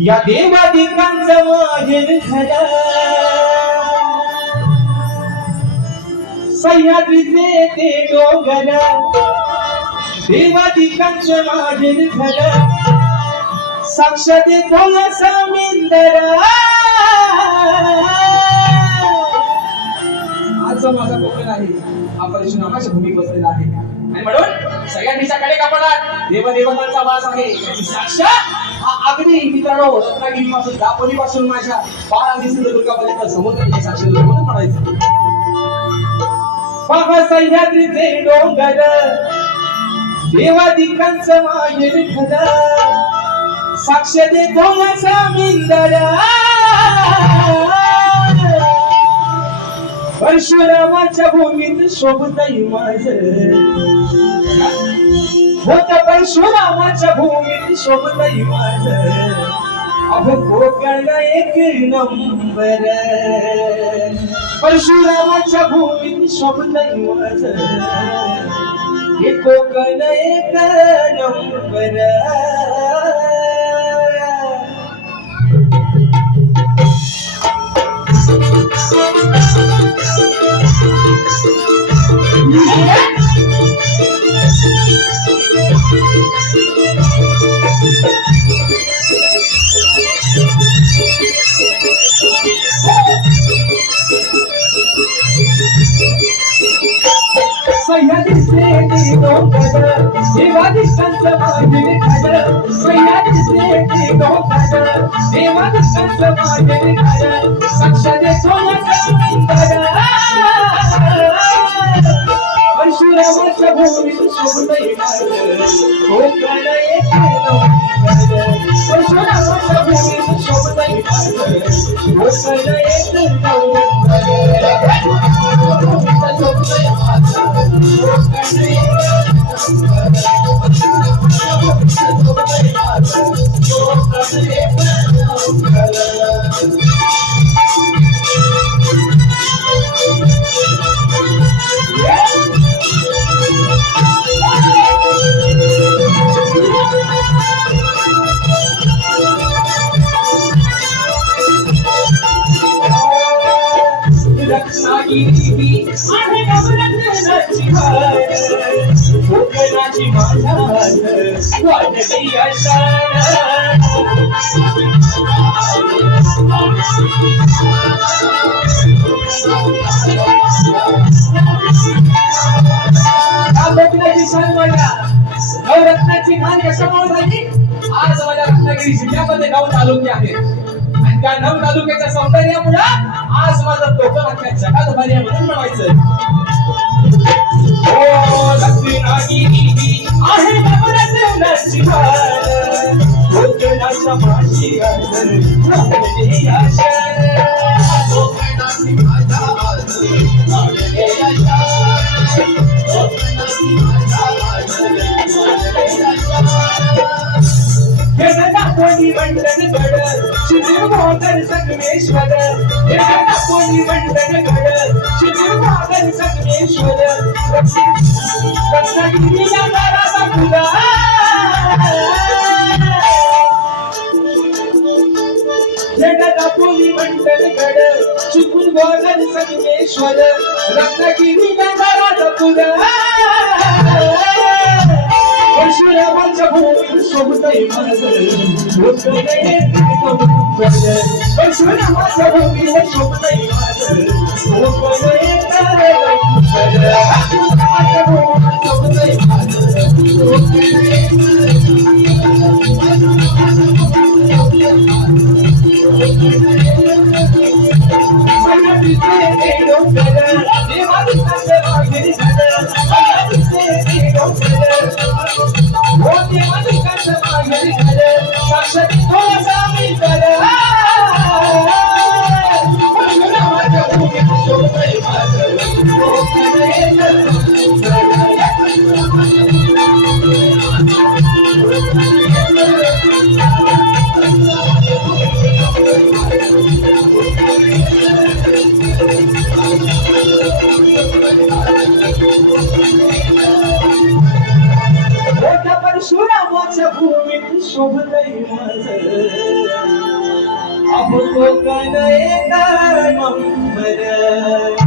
या देवादिकांचं माहेर घर सह्याद्रीचे ते डोंगर. देवादिकांचं माहेर घर साक्षात कोण समिंदरा आज माझा कोकण आहे. हा परशुरामाच्या भूमी बसलेला आहे. आणि म्हणून सह्याद्रीच्या कडे कापडात देवदेवतांचा वास आहे. याची साक्ष हा अगदी मित्रांनो रत्नागिरी पासून दापोली पासून माझ्या बारा सिंधुदुर्गापर्यंत समुद्राची साक्ष म्हणून म्हणायचं. पहा सह्याद्रीचे डोंगर देवादिकांच माहेर झालं साक्ष देतो समिंदर परशुरामाच्या भूमीत शोभताई माझ. होत परशुरामाच्या भूमीत शोभताई माझ. अहो कोकण एक नंबर. परशुरामाच्या भूमीत शोभताई माझ. हे कोकण एक नंबर. परशुरामाच्या भूमीत शोभतय कोकण नवरत्नाची खान कशामुळे झाली आज माझ्या रत्नागिरी जिल्ह्यामध्ये नऊ तालुके आहेत. त्या नऊ तालुक्याच्या सौंदर्यामुळे आज माझं कोकण आपल्या जगात भारी म्हणून म्हणायचं आहे नवरत्नाची खान कोकणाच्या माशी वाढली आषाढ कोकणाची कोणी मंडन गड शिजीर भागर संगमेश्वर कोणी मंडन गड शिजीर भागर संगमेश्वर. रत्नागिरी नगराचा फुला जगदापुरी मंडल गड चिपून गोगन संगमेश्वर रत्नागिरी नगराचा फुला परशुरामाच्या भूमीत शोभतय माझं कोकण एक नंबर. परशुरामाच्या भूमीत शोभतय माझं कोकण एक नंबर. परशुरामाच्या भूमीत शोभतय माझं कोकण एक मोठा परशुरामाचा कोकणाच्या भूमीत शोभतय माझ अहो कोकण एक नंबर